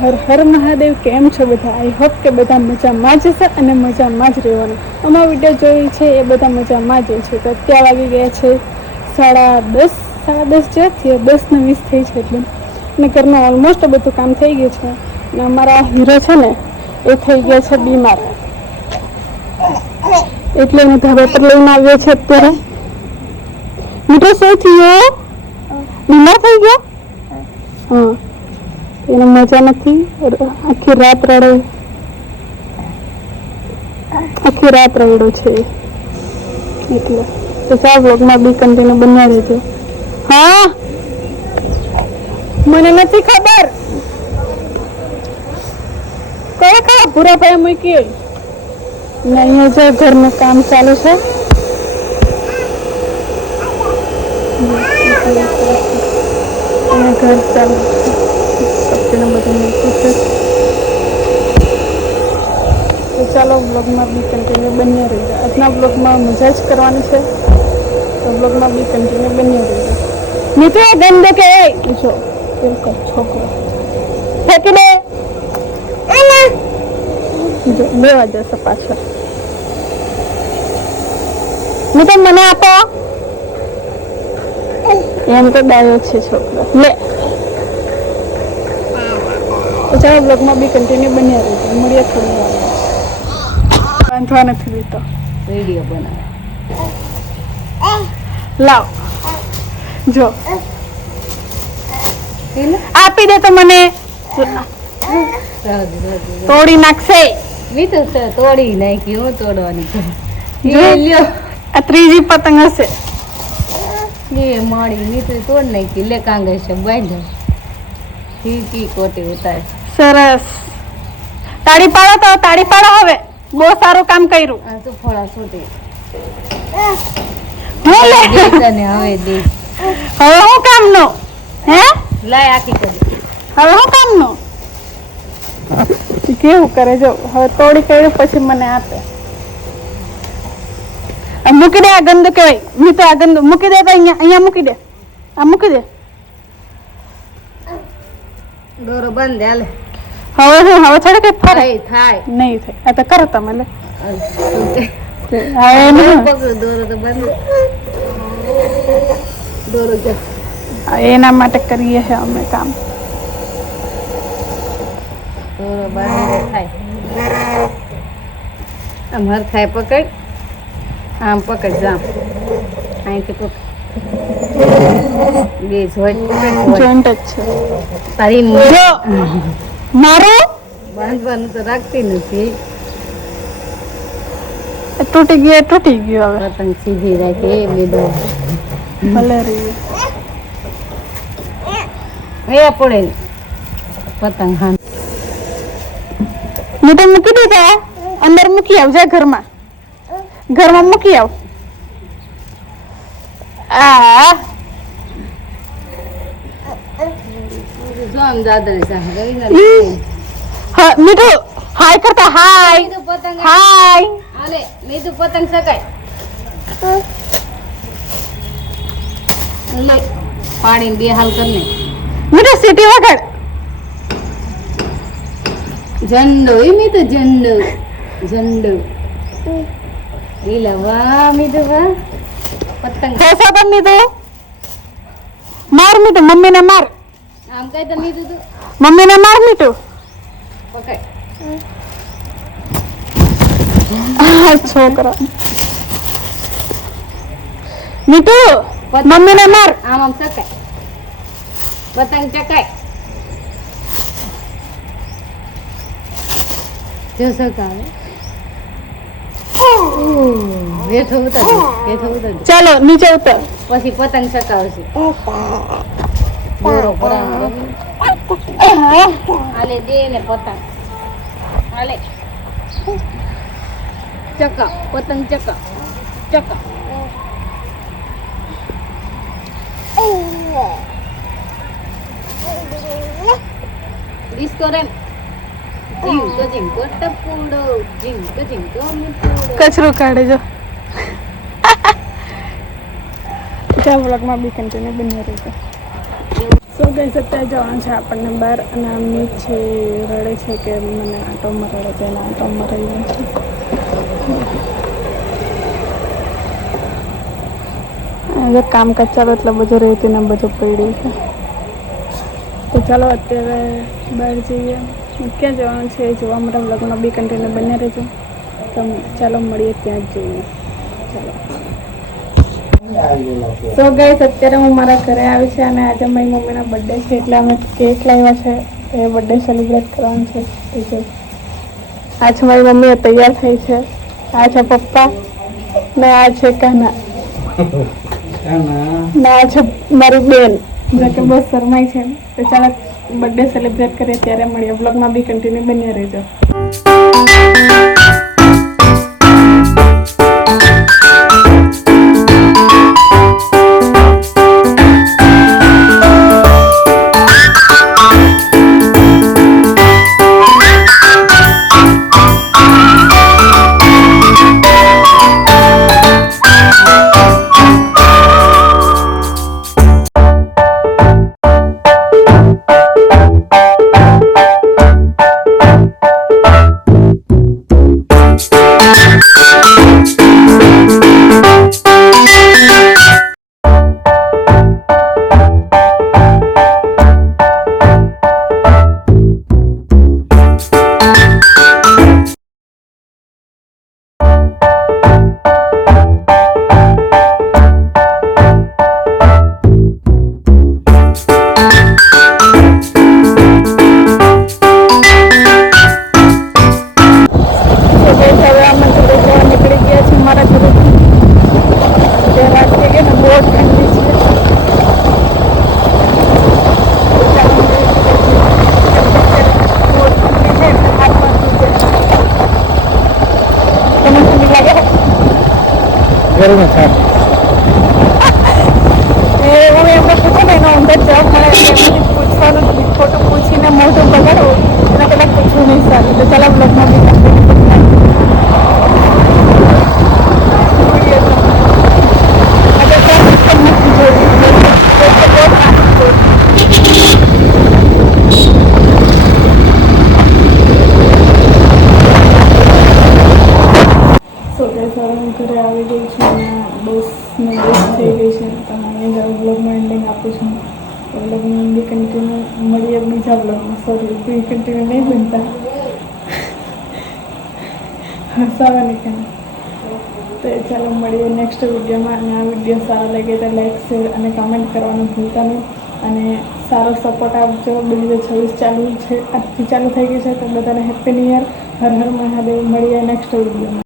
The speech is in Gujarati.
હર હર મહાદેવ. કેમ છો બધા? આઈ હોપ કે બધા મજામાં જ હશે અને મજામાં જ રહેવાનું. અમારા વિડીયો જોઈ છે એ બધા મજામાં જ છે. તો અત્યારે વાગી ગયા છે 10:30 જેવા 10:20 થઈ છે એટલે. અને ઘરનું ઓલમોસ્ટ બધું કામ થઈ ગયું છે. અને અમારા હીરો છે ને એ થઈ ગયા છે બીમાર, એટલે હું ધાબા પર લઈને આવ્યો છે અત્યારે. મીઠો શું થયો? બીમાર થઈ ગયો? હા, એને મજા નથી. આખી રાત રડ્યો છે એટલે. તો ચાલ વ્લોગમાં બી કન્ટિન્યુ બન્યા રહેજો. હા, મને નથી ખબર કયા પૂરા ભાઈ મૂકી ને અહીંયા જો ઘરનું કામ ચાલુ છે. અને ઘર ચાલુ સબ્જીને બધું મૂક્યું છે. તો ચાલો બ્લોગમાં બી કન્ટિન્યુ બન્યા રહેજો. આજના બ્લોગમાં મજા જ કરવાની છે, તો બ્લોગમાં બી કન્ટિન્યુ બન્યા રહેજો. નીચે ગંદો કે જો છોકરો ફેંકી દે, જો લેવા જશે પાછળ. હું તો મને આપો એમ તો ડાયો છે છોકરો. લે તો ચાલો બ્લોગમાં બી કન્ટિન્યુ બન્યા રહેજો. મળીએ થોડી વાર. બાંધવા નથી દીધો, વિડીયો બનાવે. લાવ જો આપી દે તો મને તોડી નાખશે. મેં તો તોડી નાખી. હું તોડવાની છે. આ ત્રીજી પતંગ હશે. માળી મેં તો તોડ નાખી. લે કાંગે છે બાંધો કી કોટી ઉતાર. સરસ. તાળી પાડો તો તાળી પાડો. હવે બહુ સારું કામ કર્યું. આ તો ફળા છોટી હું લે તને હવે દે. હવે હું કામનો હે લાય આખી કરી. હવે હું કામનો કેવું કરે જો. હવે તોડી કર્યું પછી મને આપે. મૂકી દે. આ ગંદુ કહેવાય. મેં તો આ ગંદુ મૂકી દે. તો અહીંયા મૂકી દે. આ મૂકી દે. દોરો બંધ હાલે. હવે હું હવે થોડે કઈ ફરે થાય નહીં થાય. આ તો કરો તમે. લે પકડો દોરો તો બંધ. દોરો એના માટે કરીએ છે અમે કામ. દોરો બંધ થાય. આમ હરખાય પકડ. આમ પકડ. જામ અહીંથી પકડ. બે જોઈન્ટ જ છે તારી. મારું બાંધવાનું તો રાખતી નથી. તૂટી ગયું. હવે પતંગ સીધી રાખે એ બધું ભલે રહી એ પડે પતંગ. હા હું તો મૂકી દીધા. અંદર મૂકી આવ. જા ઘરમાં મૂકી આવ. મીઠું હાય કરતા. હાય પતંગ. હાય હાલે મેં તો પતંગ સકાય. લે પાણી બે હાલ કરને. મીઠું સીટી વગર ઝંડો એ મેં તો ઝંડો લીલા. વાહ મેં તો વાહ પતંગ. પૈસા પણ મીઠું માર. મીઠું મમ્મીને માર. આમ કઈ તો મેં તું મમ્મીને માર. મીઠું પકડ. છોકરા. મીઠું મમ્મીને માર. આમ સકાય. પતંગ ચકાય. જો સકાવે. બેઠો ઉતર. ચાલો નીચે ઉતર. પછી પતંગ ચકાવશે. દોરો ભરાવો. હાલે દે ને પતંગ. હાલે ચકા પતંગ ચકા. Disco RAM. ઝીંકો ટપુડો. ઝીંકો કચરો કાઢે જો. ચાલો વ્લોગમાં બી કન્ટિન્યુ બની રહેજો. સો ગઈ અત્યારે જવાનું છે આપણને બહાર અને અમી છે રડે છે કે મને આટોમાં રડે છે અને આટોમાં રહી છે. આજે કામકાજ ચાલો એટલે બધું રહેતી ને બધું પડ્યું છે. તો ચાલો અત્યારે બહાર જઈએ. ક્યાં જવાનું છે એ જોવા માટે વ્લોગમાં બી કન્ટિન્યુ બન્યા રહેજો. તો ચાલો મળીએ ત્યાં જ જઈએ. ચાલો. સો ગાઈસ અત્યારે હું મારા ઘરે આવી છે અને આજે મારી મમ્મીના બર્થડે છે એટલે અમે કેક લાવ્યા છે. એ બર્થડે સેલિબ્રેટ કરવાનું છે. આ છે મારી મમ્મી તૈયાર થઈ છે. આ છે પપ્પા ને આ છે કાના ને આ છે મારી બેન જે કે બહુ શરમાઈ છે. તો ચાલો બર્થડે સેલિબ્રેટ કરીએ ત્યારે મળીએ. વ્લોગમાં બી કન્ટિન્યુ બન્યા રહેજો. હું એમને પૂછું ને એનો અંદર જવાબ મળે એમાંથી પૂછવાનું ખોટું પૂછીને મોઢું બગાડવું એના પહેલાં પૂછવું નહીં સારું. તો ચાલો બ્લોગમાં બી ઘરે આવી ગઈ છું અને બસને બસ થઈ ગઈ છે. તમે અહીંયા જ બ્લોગમાં એન્ડિંગ આપું છું. બ્લોગમાં બી કન્ટિન્યુ મળીએ બીજા બ્લોગમાં. સોરી બી કન્ટિન્યુ નહીં બનતા હસાવાની કે તો ચાલો મળીએ નેક્સ્ટ વિડીયોમાં. અને આ વિડીયો સારો લાગે તો લાઈક શેર અને કમેન્ટ કરવાનું ભૂલતા નહીં. અને સારો સપોર્ટ આપજો. 2026 ચાલુ છે, આજથી ચાલુ થઈ ગઈ છે. તો બધાને happy new year. Har Har Mahadev. મળીએ નેક્સ્ટ વિડીયોમાં.